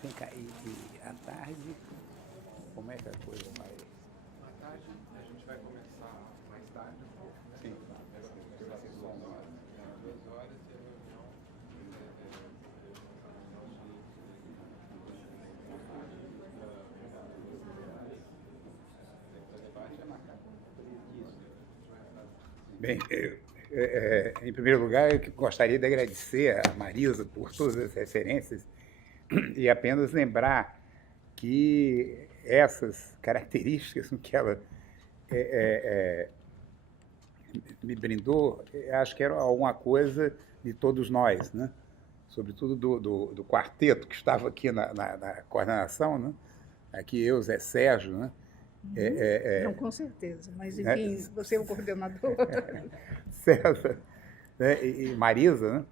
Vem cá, e à tarde, como é que a coisa vai? À tarde a gente vai começar mais tarde um pouco, né? Sim. Vai começar às 2 horas. 2 horas e a reunião de debate é marcado. Bem, em primeiro lugar, eu gostaria de agradecer a Marisa por todas as referências e apenas lembrar que essas características que ela me brindou, acho que era alguma coisa de todos nós, né? Sobretudo do quarteto que estava aqui na coordenação, né? Aqui eu, Zé Sérgio, né? Não, com certeza, mas Né? enfim, você é o coordenador. César, né? E Marisa, né?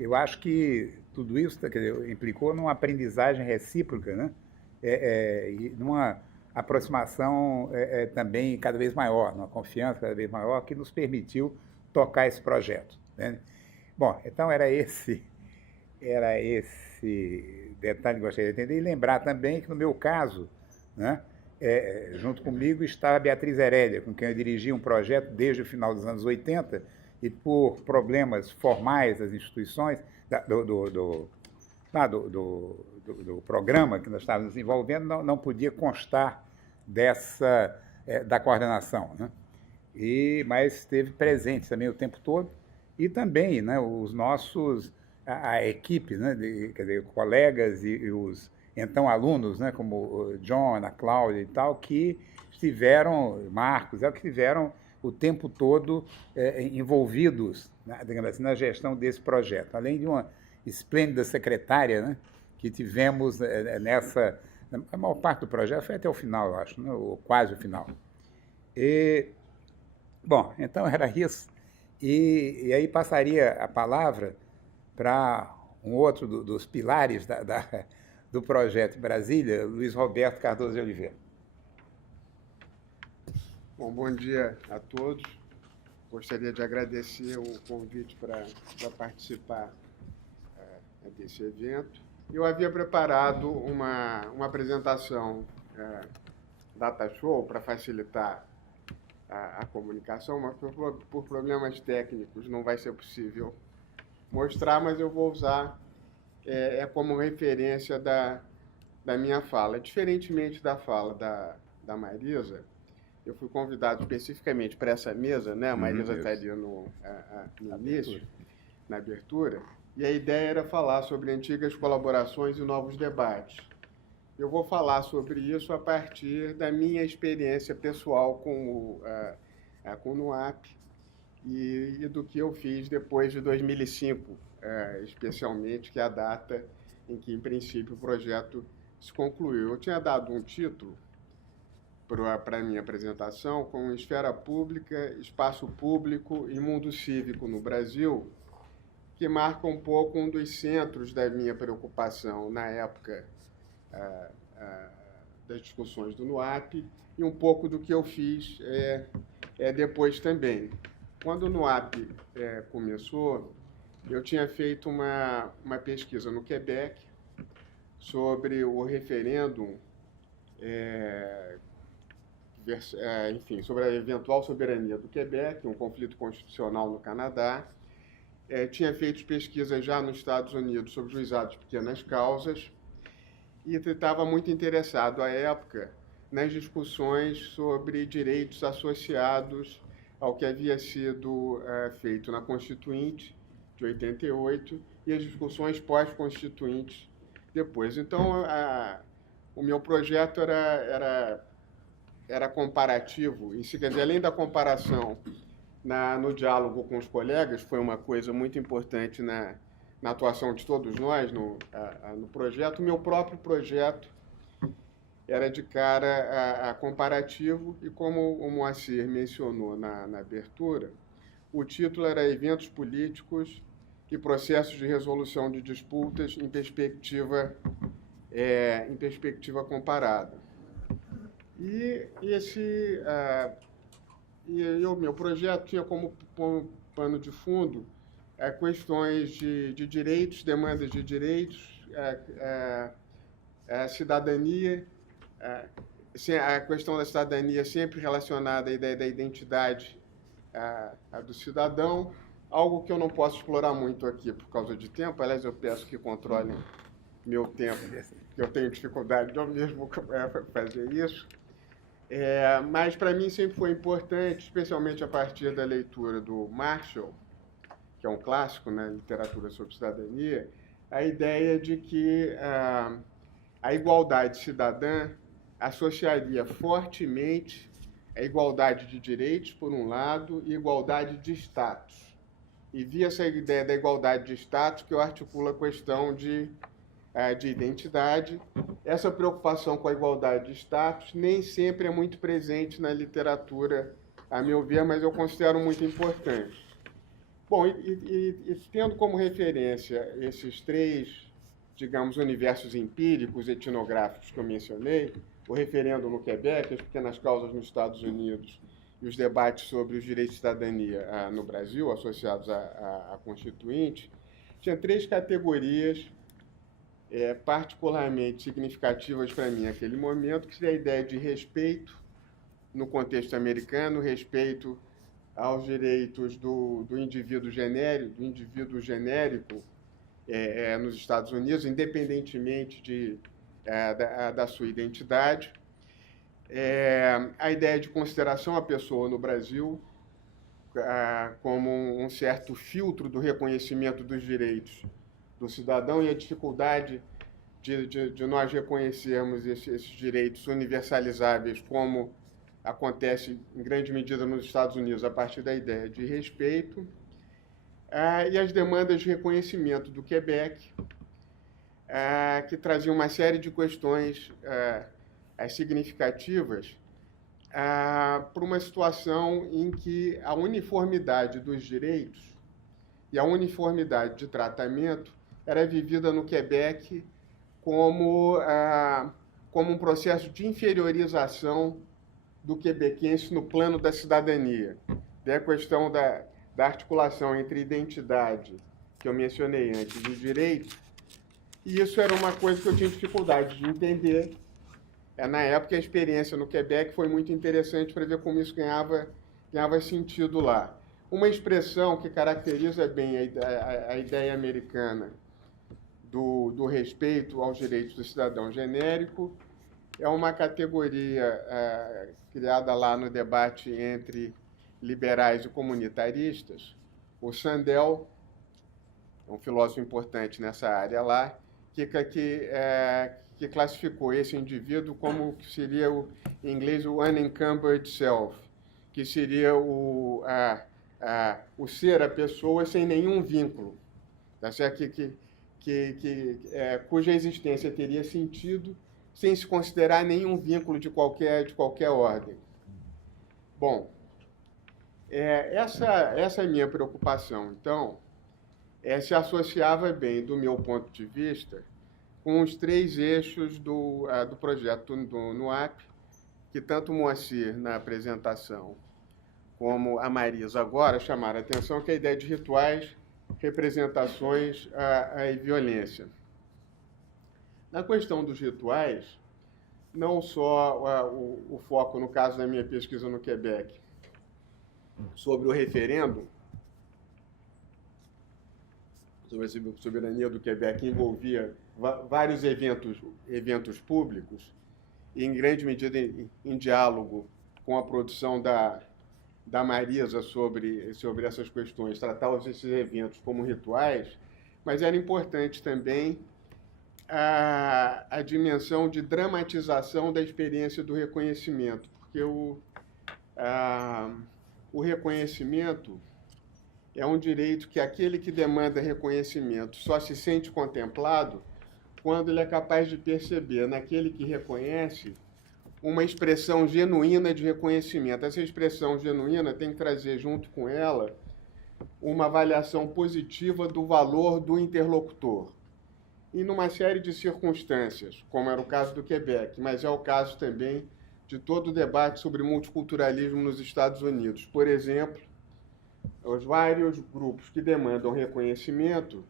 Eu acho que tudo isso, quer dizer, implicou numa aprendizagem recíproca, né? E numa aproximação também cada vez maior, numa confiança cada vez maior, que nos permitiu tocar esse projeto, né? Bom, então era esse detalhe que eu gostaria de entender. E lembrar também que, no meu caso, né, junto comigo está a Beatriz Herédia, com quem eu dirigi um projeto desde o final dos anos 80, e por problemas formais das instituições, do programa que nós estávamos desenvolvendo, não podia constar da coordenação, né? Mas esteve presente também o tempo todo, e também, né, os nossos, a equipe, né, quer dizer, colegas e os então alunos, né, como o John, a Cláudia e tal, que estiveram, Marcos, que estiveram o tempo todo envolvidos, digamos assim, na gestão desse projeto, além de uma esplêndida secretária, né, que tivemos nessa, a maior parte do projeto foi até o final, eu acho, né, ou quase o final. Bom, então era isso. E aí passaria a palavra para um outro dos pilares do projeto Brasília, Luiz Roberto Cardoso de Oliveira. Bom dia a todos. Gostaria de agradecer o convite para participar desse evento. Eu havia preparado uma apresentação data show para facilitar a comunicação, mas por problemas técnicos não vai ser possível mostrar, mas eu vou usar como referência da minha fala. Diferentemente da fala da Marisa, eu fui convidado especificamente para essa mesa, né? A Marisa está ali no início, na abertura, e a ideia era falar sobre antigas colaborações e novos debates. Eu vou falar sobre isso a partir da minha experiência pessoal com o NUAP e do que eu fiz depois de 2005, especialmente, que é a data em que, em princípio, o projeto se concluiu. Eu tinha dado um título para a minha apresentação com Esfera Pública, Espaço Público e Mundo Cívico no Brasil, que marca um pouco um dos centros da minha preocupação na época das discussões do NUAP e um pouco do que eu fiz depois também. Quando o NUAP começou, eu tinha feito uma pesquisa no Quebec sobre o referêndum, enfim, sobre a eventual soberania do Quebec, um conflito constitucional no Canadá. Tinha feito pesquisas já nos Estados Unidos sobre juizados de pequenas causas e estava muito interessado, à época, nas discussões sobre direitos associados ao que havia sido feito na Constituinte de 88 e as discussões pós-constituintes depois. Então, o meu projeto era comparativo, e, quer dizer, além da comparação no diálogo com os colegas, foi uma coisa muito importante na atuação de todos nós no projeto. O meu próprio projeto era de cara a comparativo, e como o Moacir mencionou na abertura, o título era Eventos Políticos e Processos de Resolução de Disputas em Perspectiva Comparada. E o meu projeto tinha como pano de fundo questões de direitos, demandas de direitos, cidadania, a questão da cidadania sempre relacionada à ideia da identidade do cidadão, algo que eu não posso explorar muito aqui por causa de tempo. Aliás, eu peço que controlem meu tempo, que eu tenho dificuldade de eu mesmo fazer isso. Mas, para mim, sempre foi importante, especialmente a partir da leitura do Marshall, que é um clássico na literatura sobre cidadania, a ideia de que a igualdade cidadã associaria fortemente a igualdade de direitos, por um lado, e igualdade de status. E via essa ideia da igualdade de status que eu articulo a questão de identidade. Essa preocupação com a igualdade de status nem sempre é muito presente na literatura, a meu ver, mas eu considero muito importante. Bom, e tendo como referência esses três, digamos, universos empíricos, etnográficos que eu mencionei, o referendo no Quebec, as pequenas causas nos Estados Unidos e os debates sobre os direitos de cidadania no Brasil, associados à Constituinte, tinha três categorias particularmente significativas para mim naquele momento, que seria a ideia de respeito no contexto americano, respeito aos direitos do indivíduo genérico nos Estados Unidos, independentemente da sua identidade. A ideia de consideração à pessoa no Brasil como um certo filtro do reconhecimento dos direitos do cidadão e a dificuldade de nós reconhecermos esses direitos universalizáveis, como acontece em grande medida nos Estados Unidos, a partir da ideia de respeito, e as demandas de reconhecimento do Quebec, que traziam uma série de questões significativas para uma situação em que a uniformidade dos direitos e a uniformidade de tratamento era vivida no Quebec como um processo de inferiorização do quebequense no plano da cidadania. Tem a questão da articulação entre identidade, que eu mencionei antes, e direito, e isso era uma coisa que eu tinha dificuldade de entender. Na época, a experiência no Quebec foi muito interessante para ver como isso ganhava sentido lá. Uma expressão que caracteriza bem a ideia americana do respeito aos direitos do cidadão genérico é uma categoria criada lá no debate entre liberais e comunitaristas. O Sandel, um filósofo importante nessa área lá, que classificou esse indivíduo como que seria, em inglês, o unencumbered self, que seria o ser a pessoa sem nenhum vínculo, tá certo? Cuja existência teria sentido sem se considerar nenhum vínculo de qualquer ordem. Bom, essa é a minha preocupação. Então, se associava bem, do meu ponto de vista, com os três eixos do projeto do NUAP, que tanto o Moacir, na apresentação, como a Marisa agora, chamaram a atenção, que é a ideia de rituais, representações e violência. Na questão dos rituais, não só o foco, no caso da minha pesquisa no Quebec, sobre o referendo, sobre a soberania do Quebec, envolvia vários eventos públicos, e em grande medida em diálogo com a produção da Marisa sobre essas questões, tratar esses eventos como rituais, mas era importante também a dimensão de dramatização da experiência do reconhecimento, porque o reconhecimento é um direito que aquele que demanda reconhecimento só se sente contemplado quando ele é capaz de perceber naquele que reconhece uma expressão genuína de reconhecimento. Essa expressão genuína tem que trazer junto com ela uma avaliação positiva do valor do interlocutor. E numa série de circunstâncias, como era o caso do Quebec, mas é o caso também de todo o debate sobre multiculturalismo nos Estados Unidos. Por exemplo, os vários grupos que demandam reconhecimento,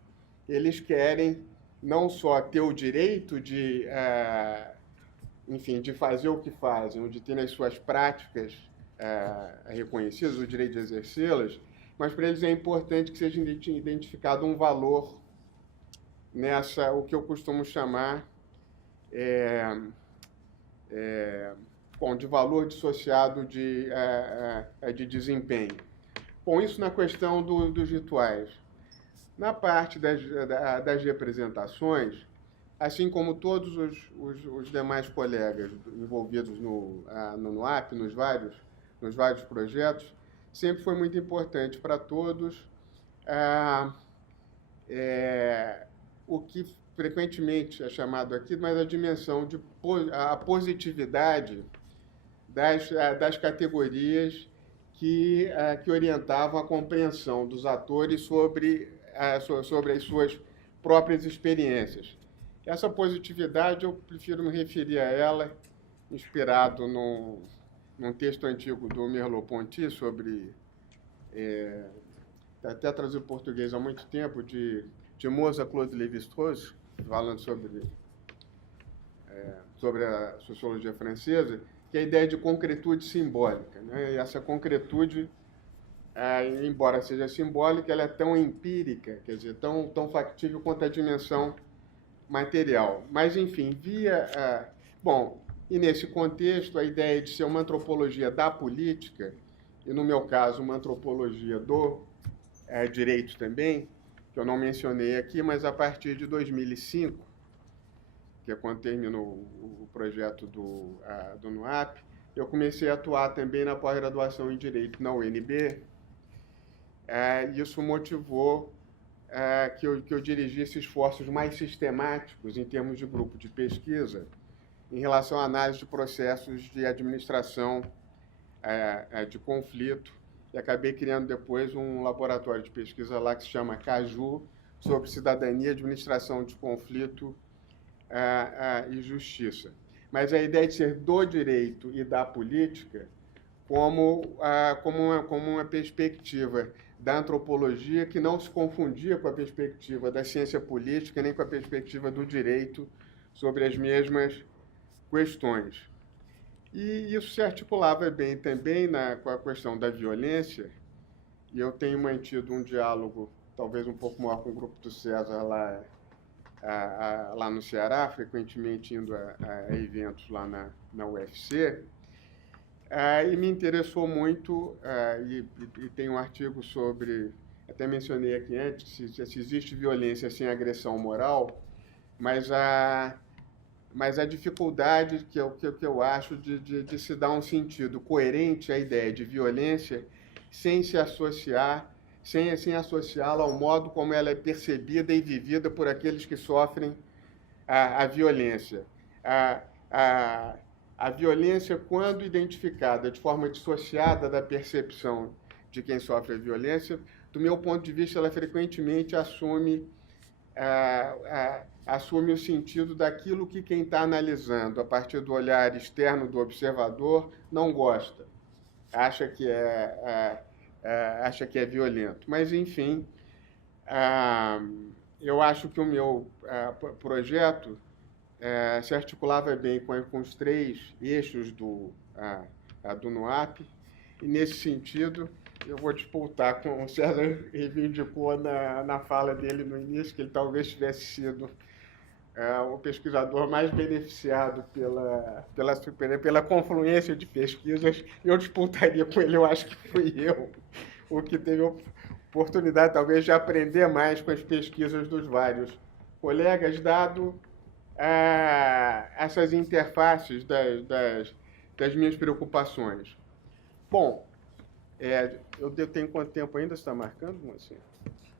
eles querem não só ter o direito de, enfim, de fazer o que fazem, ou de ter as suas práticas reconhecidas, o direito de exercê-las, mas para eles é importante que seja identificado um valor nessa, o que eu costumo chamar de valor dissociado de desempenho. Bom, isso na questão dos rituais. Na parte das representações, assim como todos os demais colegas envolvidos no NUAP, nos vários projetos, sempre foi muito importante para todos o que frequentemente é chamado aqui, mas a dimensão a positividade das categorias que orientavam a compreensão dos atores sobre as suas próprias experiências. Essa positividade, eu prefiro me referir a ela, inspirado num texto antigo do Merleau-Ponty sobre, até traduzido em português há muito tempo, de Moza Claude Lévi-Strauss, falando sobre a sociologia francesa, que é a ideia de concretude simbólica, né? E essa concretude, embora seja simbólica, ela é tão empírica, quer dizer, tão factível quanto a dimensão material. Mas, enfim, e nesse contexto, a ideia de ser uma antropologia da política, e no meu caso, uma antropologia do direito também, que eu não mencionei aqui, mas a partir de 2005, que é quando terminou o projeto do NUAP, eu comecei a atuar também na pós-graduação em Direito na UNB. Isso motivou que eu dirigisse esforços mais sistemáticos em termos de grupo de pesquisa em relação à análise de processos de administração de conflito, e acabei criando depois um laboratório de pesquisa lá que se chama CAJU, sobre cidadania, administração de conflito e justiça. Mas a ideia de ser do direito e da política como uma perspectiva da antropologia que não se confundia com a perspectiva da ciência política, nem com a perspectiva do direito sobre as mesmas questões. E isso se articulava bem também com a questão da violência, e eu tenho mantido um diálogo talvez um pouco maior com o grupo do César lá no Ceará, frequentemente indo a eventos lá na UFC, e me interessou muito, e tem um artigo sobre, até mencionei aqui antes, se existe violência sem agressão moral, mas a dificuldade que eu acho de se dar um sentido coerente à ideia de violência sem se associar, sem associá-la ao modo como ela é percebida e vivida por aqueles que sofrem a violência. A violência, quando identificada de forma dissociada da percepção de quem sofre a violência, do meu ponto de vista, ela frequentemente assume o sentido daquilo que quem está analisando, a partir do olhar externo do observador, não gosta, acha que é violento. Mas, enfim, eu acho que o meu projeto se articulava bem com os três eixos do NUAP, e, nesse sentido, eu vou disputar com o César, reivindicou na fala dele no início, que ele talvez tivesse sido o pesquisador mais beneficiado pela confluência de pesquisas. Eu disputaria com ele, eu acho que fui eu o que teve a oportunidade, talvez, de aprender mais com as pesquisas dos vários colegas, dado essas interfaces das minhas preocupações. Bom, eu tenho quanto tempo ainda? Você está marcando, mocinha?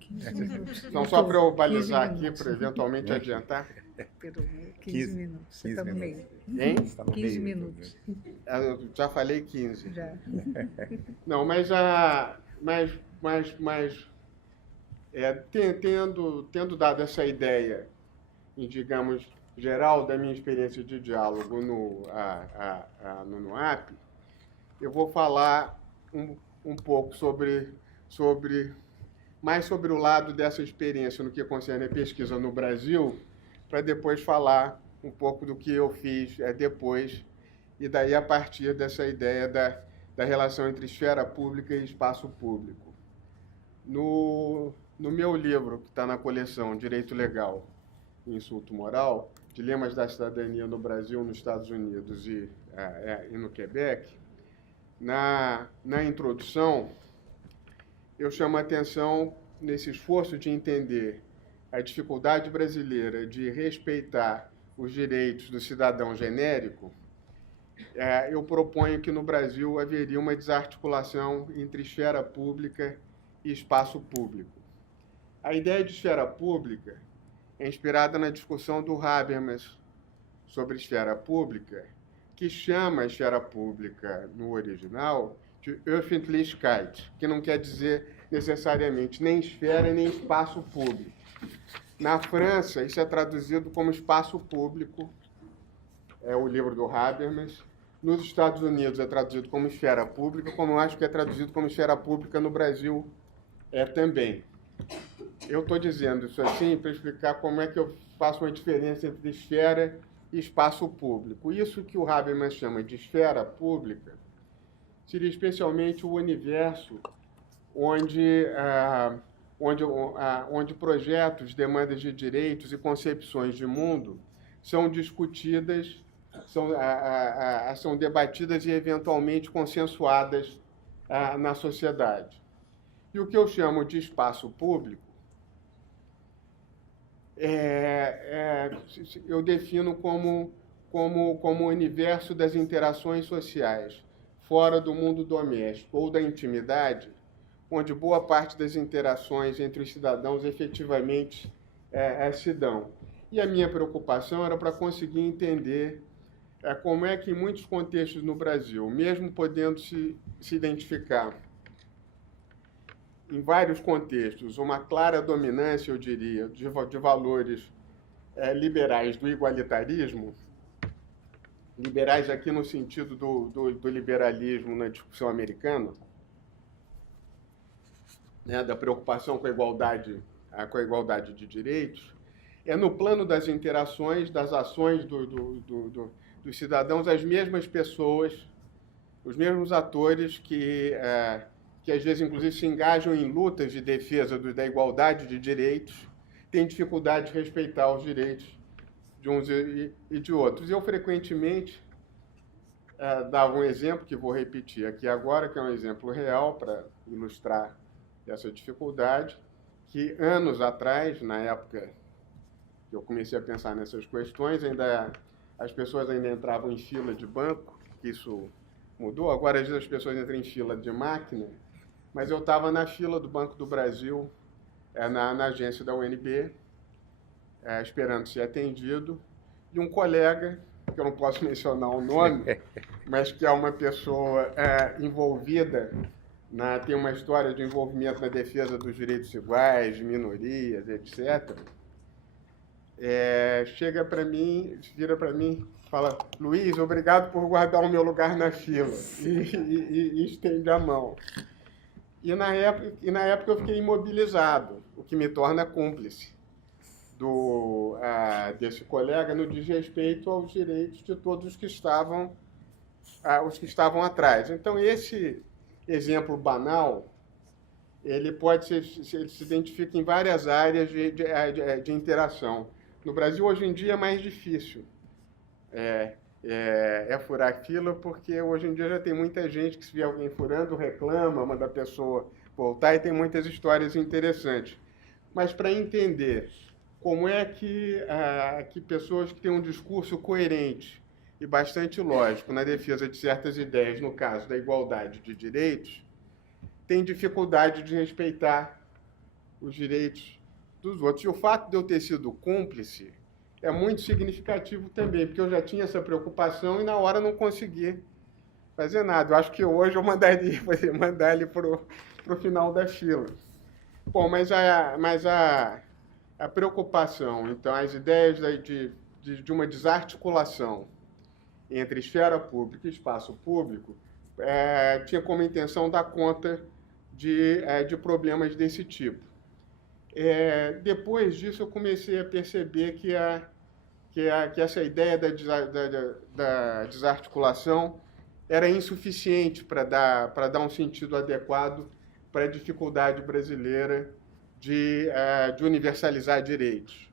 15 minutos. Não, só para eu balizar aqui, para eventualmente adiantar. 15 minutos. Você está no meio. Hein? 15 minutos. Eu já falei 15. Já. Não, mas tendo dado essa ideia, digamos, geral da minha experiência de diálogo no NUAP, eu vou falar um pouco mais sobre o lado dessa experiência no que concerne a pesquisa no Brasil, para depois falar um pouco do que eu fiz depois, e daí a partir dessa ideia da relação entre esfera pública e espaço público. No meu livro, que está na coleção Direito Legal e Insulto Moral, Dilemas da Cidadania no Brasil, nos Estados Unidos e no Quebec, na introdução, eu chamo a atenção nesse esforço de entender a dificuldade brasileira de respeitar os direitos do cidadão genérico. Eu proponho que no Brasil haveria uma desarticulação entre esfera pública e espaço público. A ideia de esfera pública é inspirada na discussão do Habermas sobre esfera pública, que chama a esfera pública, no original, de Öffentlichkeit, que não quer dizer necessariamente nem esfera nem espaço público. Na França, isso é traduzido como espaço público, é o livro do Habermas. Nos Estados Unidos é traduzido como esfera pública, como eu acho que é traduzido como esfera pública no Brasil também. Eu estou dizendo isso assim para explicar como é que eu faço uma diferença entre esfera e espaço público. Isso que o Habermas chama de esfera pública seria especialmente o universo onde projetos, demandas de direitos e concepções de mundo são discutidas, são debatidas e eventualmente consensuadas na sociedade. E o que eu chamo de espaço público eu defino como o universo das interações sociais, fora do mundo doméstico ou da intimidade, onde boa parte das interações entre os cidadãos efetivamente se dão. E a minha preocupação era para conseguir entender como é que, em muitos contextos no Brasil, mesmo podendo se identificar em vários contextos uma clara dominância, eu diria, de valores liberais do igualitarismo, liberais aqui no sentido do liberalismo na discussão americana, da preocupação com a igualdade de direitos, no plano das interações, das ações dos cidadãos, as mesmas pessoas, os mesmos atores que às vezes, inclusive, se engajam em lutas de defesa da igualdade de direitos, têm dificuldade de respeitar os direitos de uns e de outros. Eu, frequentemente, dava um exemplo, que vou repetir aqui agora, que é um exemplo real para ilustrar essa dificuldade, que anos atrás, na época que eu comecei a pensar nessas questões, as pessoas ainda entravam em fila de banco, isso mudou, agora às vezes as pessoas entram em fila de máquina, mas eu estava na fila do Banco do Brasil, na agência da UNB, esperando ser atendido, e um colega, que eu não posso mencionar o nome, mas que é uma pessoa envolvida, tem uma história de envolvimento na defesa dos direitos iguais, de minorias, etc., chega para mim, vira para mim, fala: Luiz, obrigado por guardar o meu lugar na fila, e estende a mão. E na época eu fiquei imobilizado, o que me torna cúmplice desse colega no desrespeito aos direitos de todos os que estavam atrás. Então, esse exemplo banal, ele se identifica em várias áreas de interação. No Brasil, hoje em dia, é mais difícil furar fila, porque hoje em dia já tem muita gente que, se vê alguém furando, reclama, manda a pessoa voltar, e tem muitas histórias interessantes. Mas para entender como é que pessoas que têm um discurso coerente e bastante lógico na defesa de certas ideias, no caso da igualdade de direitos, têm dificuldade de respeitar os direitos dos outros. E o fato de eu ter sido cúmplice é muito significativo também, porque eu já tinha essa preocupação e na hora não consegui fazer nada. Eu acho que hoje eu mandar ele para o final da fila. Bom, mas a preocupação, então, as ideias de uma desarticulação entre esfera pública e espaço público tinha como intenção dar conta de problemas desse tipo. Depois disso, eu comecei a perceber que que essa ideia da desarticulação era insuficiente para dar um sentido adequado para a dificuldade brasileira de universalizar direitos.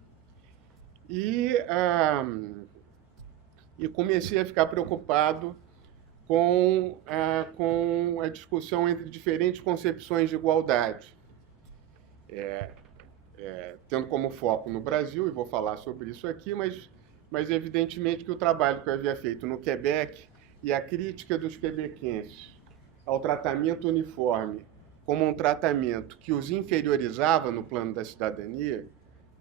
E comecei a ficar preocupado com a discussão entre diferentes concepções de igualdade, tendo como foco no Brasil, e vou falar sobre isso aqui, mas evidentemente que o trabalho que eu havia feito no Quebec e a crítica dos quebequenses ao tratamento uniforme como um tratamento que os inferiorizava no plano da cidadania,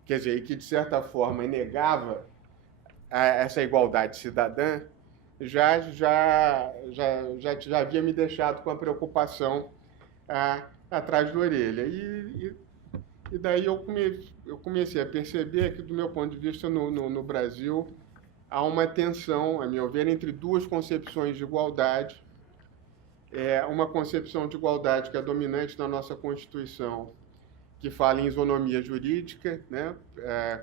quer dizer, e que, de certa forma, negava essa igualdade cidadã, já havia me deixado com a preocupação atrás da orelha. E daí eu comecei a perceber que, do meu ponto de vista, no Brasil, há uma tensão, a meu ver, entre duas concepções de igualdade. Uma concepção de igualdade que é dominante na nossa Constituição, que fala em isonomia jurídica, né?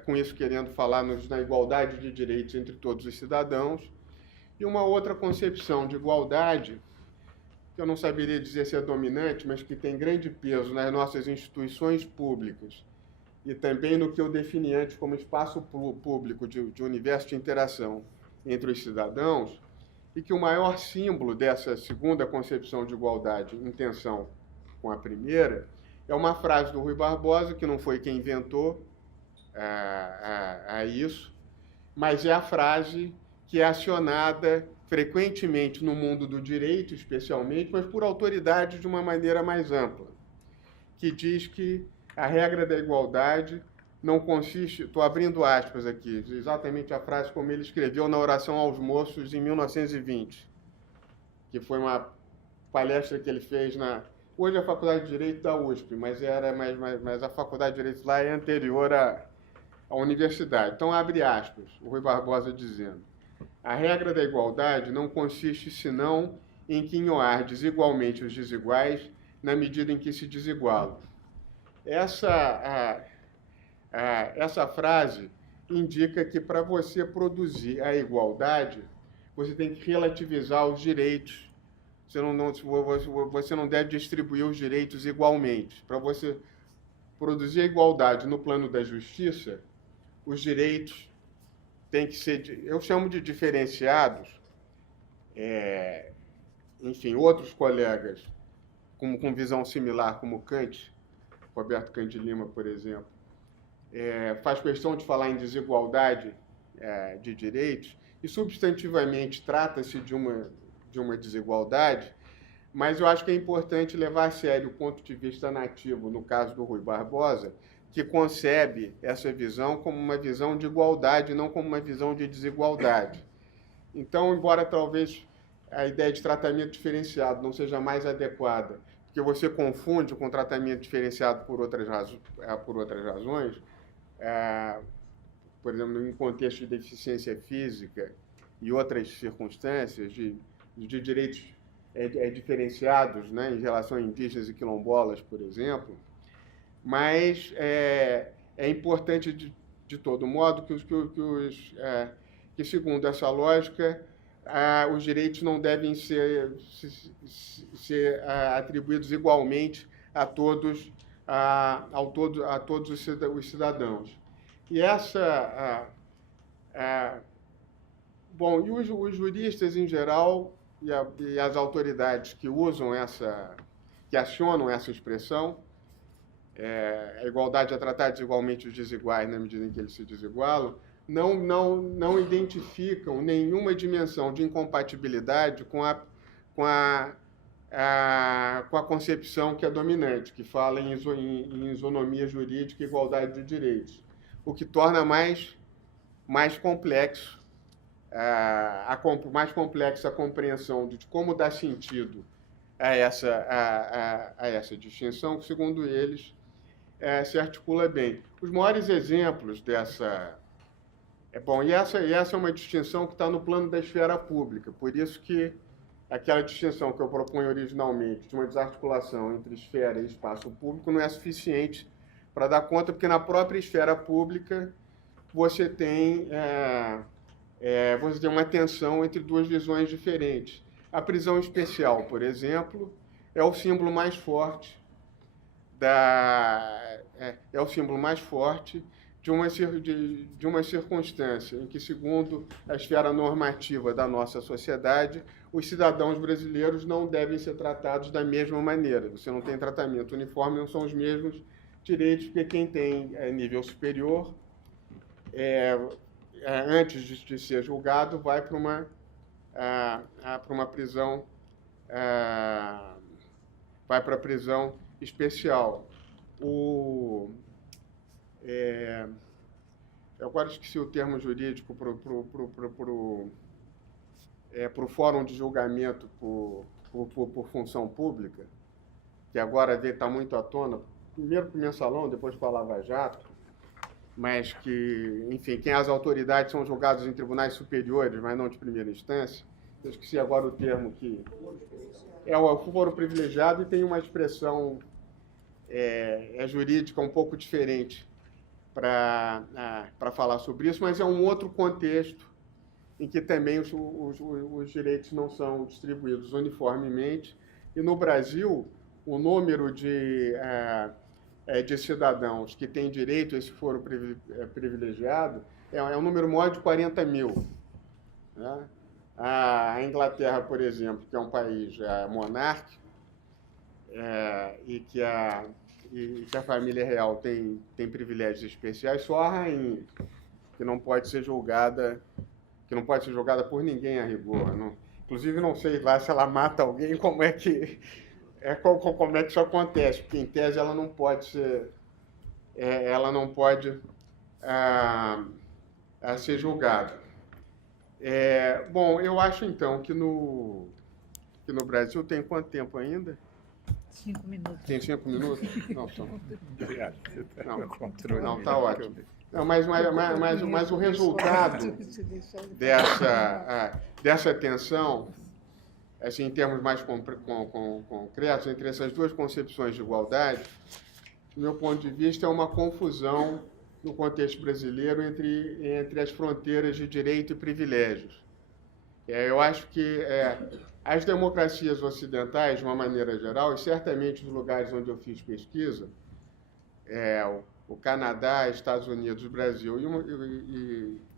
Com isso querendo falar na igualdade de direitos entre todos os cidadãos, e uma outra concepção de igualdade, que eu não saberia dizer se é dominante, mas que tem grande peso nas nossas instituições públicas, e também no que eu defini antes como espaço público de universo de interação entre os cidadãos, e que o maior símbolo dessa segunda concepção de igualdade, em tensão com a primeira, é uma frase do Rui Barbosa, que não foi quem inventou isso, mas é a frase que é acionada frequentemente no mundo do direito, especialmente, mas por autoridades de uma maneira mais ampla, que diz que a regra da igualdade não consiste, estou abrindo aspas aqui, exatamente a frase como ele escreveu na Oração aos Moços em 1920, que foi uma palestra que ele fez hoje é a Faculdade de Direito da USP, mas a Faculdade de Direito lá é anterior à universidade. Então, abre aspas, o Rui Barbosa dizendo: a regra da igualdade não consiste senão em quinhoar desigualmente os desiguais na medida em que se desigualam. Essa frase indica que, para você produzir a igualdade, você tem que relativizar os direitos. Você não deve distribuir os direitos igualmente. Para você produzir a igualdade no plano da justiça, os direitos têm que ser, eu chamo de diferenciados. Enfim, outros colegas com visão similar, como Kant, Roberto Cândido Lima, por exemplo, faz questão de falar em desigualdade de direitos, e substantivamente trata-se de uma desigualdade, mas eu acho que é importante levar a sério o ponto de vista nativo, no caso do Rui Barbosa, que concebe essa visão como uma visão de igualdade, não como uma visão de desigualdade. Então, embora talvez a ideia de tratamento diferenciado não seja mais adequada, porque você confunde com tratamento diferenciado por outras razões, por exemplo, em contexto de deficiência física e outras circunstâncias de direitos diferenciados, né, em relação a indígenas e quilombolas, por exemplo, mas é importante, de todo modo, que, segundo essa lógica, os direitos não devem ser atribuídos igualmente a todos os cidadãos. E bom, e os juristas em geral e as autoridades que acionam essa expressão, a igualdade é tratar desigualmente os desiguais na medida em que eles se desigualam, não identificam nenhuma dimensão de incompatibilidade com a concepção que é dominante, que fala em isonomia jurídica e igualdade de direitos, o que torna mais complexo mais complexa a compreensão de como dar sentido a essa distinção, que, segundo eles, se articula bem. Os maiores exemplos dessa... e essa é uma distinção que está no plano da esfera pública, por isso que aquela distinção que eu proponho originalmente, de uma desarticulação entre esfera e espaço público, não é suficiente para dar conta, porque na própria esfera pública você tem uma tensão entre duas visões diferentes. A prisão especial, por exemplo, é o símbolo mais forte de uma circunstância em que, segundo a esfera normativa da nossa sociedade, os cidadãos brasileiros não devem ser tratados da mesma maneira. Você não tem tratamento uniforme, não são os mesmos direitos, porque quem tem nível superior, antes de ser julgado, vai para uma prisão, vai para a prisão especial. Eu agora esqueci o termo jurídico para o fórum de julgamento por função pública, que agora está muito à tona, primeiro para o mensalão, depois para a Lava Jato, mas que, enfim, as autoridades são julgadas em tribunais superiores, mas não de primeira instância. Eu esqueci agora o termo que é o foro privilegiado e tem uma expressão jurídica um pouco diferente para falar sobre isso, mas é um outro contexto em que também os direitos não são distribuídos uniformemente. E no Brasil, o número de cidadãos que têm direito a esse foro privilegiado é um número maior de 40 mil. Né? A Inglaterra, por exemplo, que é um país monárquico, e que a família real tem privilégios especiais, só a rainha, que não pode ser julgada por ninguém a rigor. Inclusive, não sei lá se ela mata alguém, como é que isso acontece, porque em tese ela não pode ser, ser julgada. Bom, eu acho então que no Brasil tem quanto tempo ainda? 5 minutos. Tem 5 minutos? Não, Não, está ótimo. Não, mas o resultado dessa tensão, assim, em termos mais concretos, entre essas duas concepções de igualdade, do meu ponto de vista, é uma confusão no contexto brasileiro entre as fronteiras de direito e privilégios. Eu acho que as democracias ocidentais, de uma maneira geral, e certamente os lugares onde eu fiz pesquisa, o Canadá, Estados Unidos, Brasil, e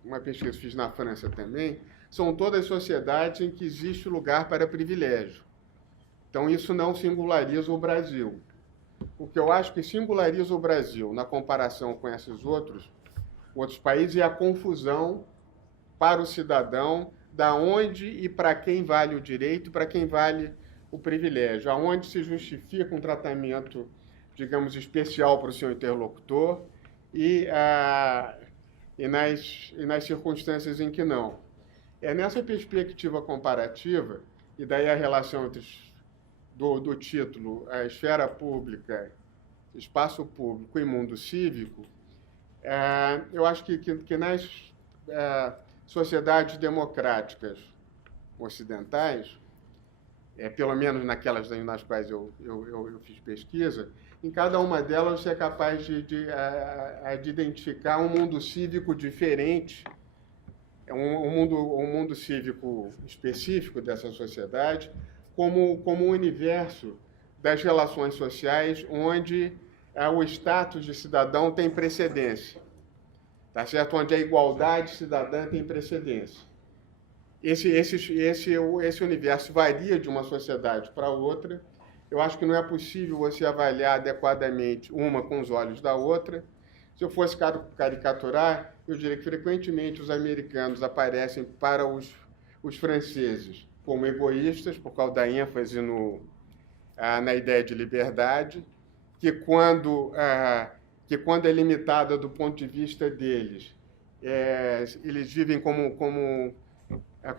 uma pesquisa que fiz na França também, são todas sociedades em que existe lugar para privilégio. Então, isso não singulariza o Brasil. O que eu acho que singulariza o Brasil, na comparação com esses outros países, é a confusão para o cidadão da onde e para quem vale o direito, para quem vale o privilégio, aonde se justifica um tratamento, digamos, especial para o seu interlocutor e nas circunstâncias em que não. É nessa perspectiva comparativa, e daí a relação do título, a esfera pública, espaço público e mundo cívico, eu acho que nas sociedades democráticas ocidentais, pelo menos naquelas nas quais eu fiz pesquisa, em cada uma delas você é capaz de identificar um mundo cívico diferente, um mundo cívico específico dessa sociedade, como um universo das relações sociais onde o status de cidadão tem precedência, tá certo? Onde a igualdade cidadã tem precedência. Esse universo varia de uma sociedade para outra. Eu acho que não é possível você avaliar adequadamente uma com os olhos da outra. Se eu fosse caricaturar, eu diria que frequentemente os americanos aparecem para os franceses como egoístas, por causa da ênfase na ideia de liberdade, que quando é limitada do ponto de vista deles, eles vivem como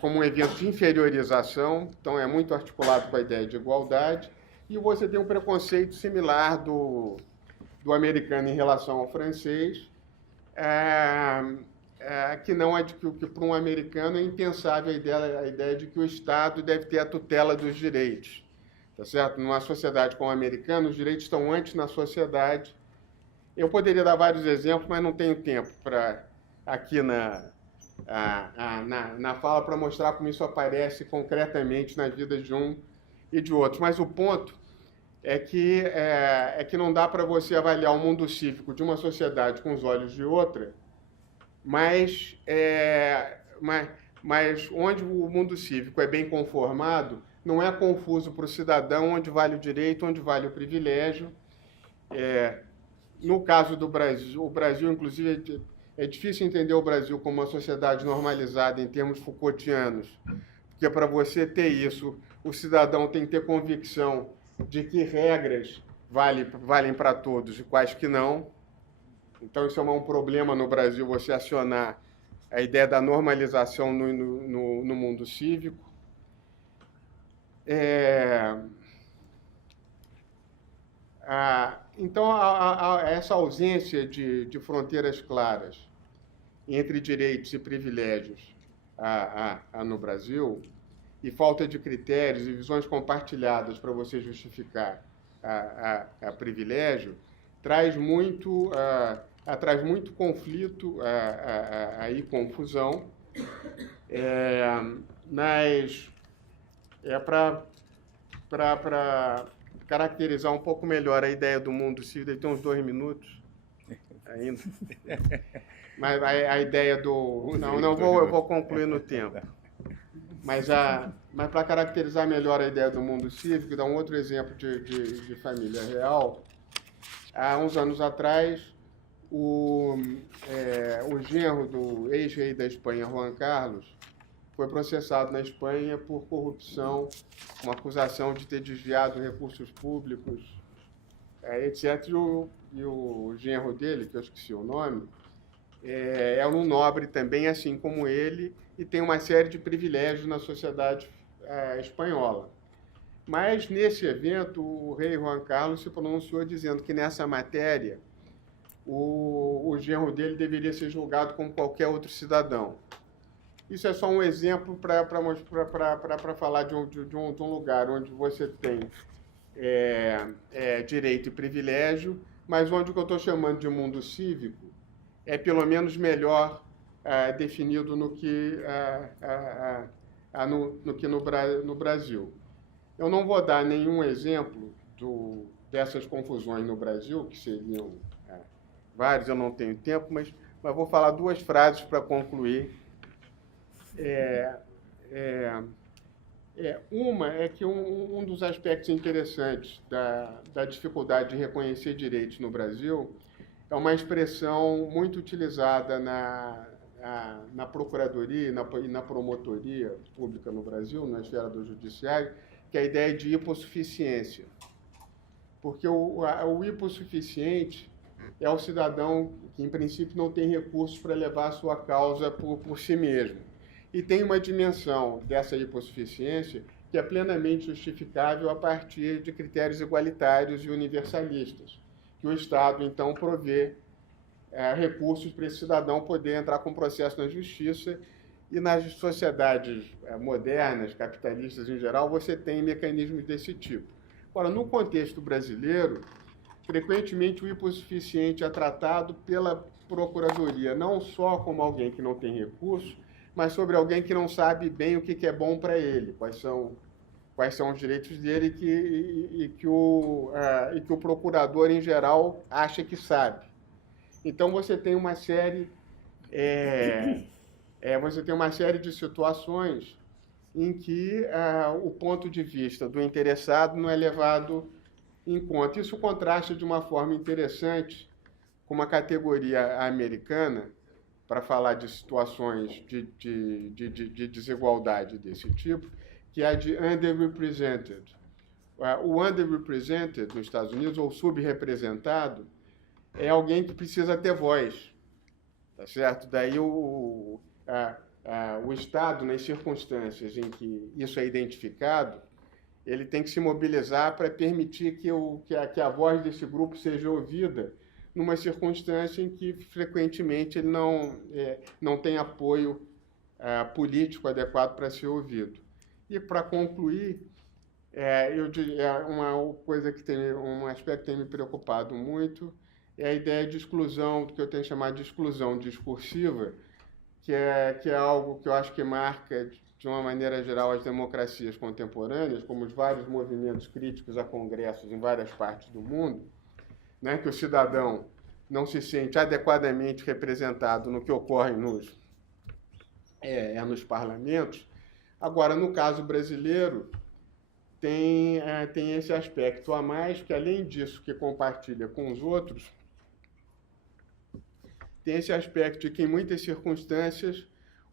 um evento de inferiorização, então é muito articulado com a ideia de igualdade, e você tem um preconceito similar do americano em relação ao francês, que não é que para um americano é impensável a ideia de que o Estado deve ter a tutela dos direitos. Tá certo? Numa sociedade como a americana, os direitos estão antes na sociedade. Eu poderia dar vários exemplos, mas não tenho tempo para aqui na fala para mostrar como isso aparece concretamente na vida de um e de outros. Mas o ponto é que não dá para você avaliar o mundo cívico de uma sociedade com os olhos de outra, mas onde o mundo cívico é bem conformado, não é confuso para o cidadão onde vale o direito, onde vale o privilégio. No caso do Brasil, o Brasil, inclusive, é difícil entender o Brasil como uma sociedade normalizada em termos Foucaultianos, porque para você ter isso, o cidadão tem que ter convicção de que regras valem para todos e quais que não. Então, isso é um problema no Brasil, você acionar a ideia da normalização no mundo cívico. Então, essa ausência de fronteiras claras entre direitos e privilégios no Brasil, e falta de critérios e visões compartilhadas para você justificar privilégio, traz muito conflito e confusão, mas para caracterizar um pouco melhor a ideia do mundo cívico, tem uns 2 minutos ainda, mas a ideia do... eu vou concluir no tempo. Mas para caracterizar melhor a ideia do mundo cívico, dar um outro exemplo de família real, há uns anos atrás, o genro do ex-rei da Espanha, Juan Carlos, foi processado na Espanha por corrupção, uma acusação de ter desviado recursos públicos, etc. E o genro dele, que eu esqueci o nome, é um nobre também, assim como ele, e tem uma série de privilégios na sociedade espanhola. Mas, nesse evento, o rei Juan Carlos se pronunciou dizendo que, nessa matéria, o genro dele deveria ser julgado como qualquer outro cidadão. Isso é só um exemplo para falar de um lugar onde você tem direito e privilégio, mas onde o que eu estou chamando de mundo cívico é pelo menos melhor definido no que no Brasil. Eu não vou dar nenhum exemplo dessas confusões no Brasil, que seriam vários, eu não tenho tempo, mas vou falar 2 frases para concluir. Uma é que um dos aspectos interessantes da dificuldade de reconhecer direitos no Brasil é uma expressão muito utilizada na Procuradoria e na Promotoria Pública no Brasil, na esfera do Judiciário, que é a ideia de hipossuficiência. Porque o hipossuficiente é o cidadão que, em princípio, não tem recursos para levar a sua causa por si mesmo. E tem uma dimensão dessa hipossuficiência que é plenamente justificável a partir de critérios igualitários e universalistas, que o Estado, então, provê recursos para esse cidadão poder entrar com processo na justiça. E nas sociedades modernas, capitalistas em geral, você tem mecanismos desse tipo. Agora, no contexto brasileiro, frequentemente o hipossuficiente é tratado pela Procuradoria não só como alguém que não tem recursos, mas sobre alguém que não sabe bem o que é bom para ele, quais são os direitos dele e que o procurador, em geral, acha que sabe. Então, você tem uma série de situações em que o ponto de vista do interessado não é levado em conta. Isso contrasta de uma forma interessante com uma categoria americana, para falar de situações de desigualdade desse tipo, que é a de underrepresented. O underrepresented nos Estados Unidos, ou subrepresentado, é alguém que precisa ter voz, tá certo? Daí o Estado, nas circunstâncias em que isso é identificado, ele tem que se mobilizar para permitir que a voz desse grupo seja ouvida numa circunstância em que, frequentemente, ele não tem apoio político adequado para ser ouvido. E, para concluir, eu diria uma coisa um aspecto que tem me preocupado muito é a ideia de exclusão, do que eu tenho chamado de exclusão discursiva, que é algo que eu acho que marca, de uma maneira geral, as democracias contemporâneas, como os vários movimentos críticos a congressos em várias partes do mundo, né, que o cidadão não se sente adequadamente representado no que ocorre nos parlamentos. Agora, no caso brasileiro, tem esse aspecto a mais, que além disso que compartilha com os outros, tem esse aspecto de que, em muitas circunstâncias,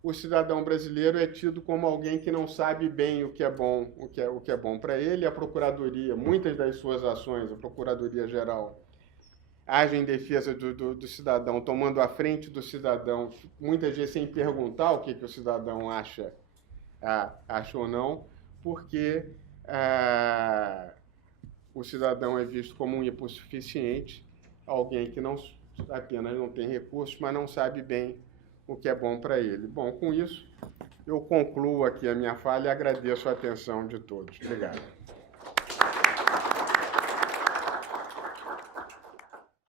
o cidadão brasileiro é tido como alguém que não sabe bem o que é bom, o que é bom para ele. A Procuradoria, muitas das suas ações, a Procuradoria-Geral, age em defesa do cidadão, tomando a frente do cidadão, muitas vezes sem perguntar o que o cidadão acha ou não, porque o cidadão é visto como um hipossuficiente, alguém que não apenas não tem recursos, mas não sabe bem o que é bom para ele. Bom, com isso, eu concluo aqui a minha fala e agradeço a atenção de todos. Obrigado.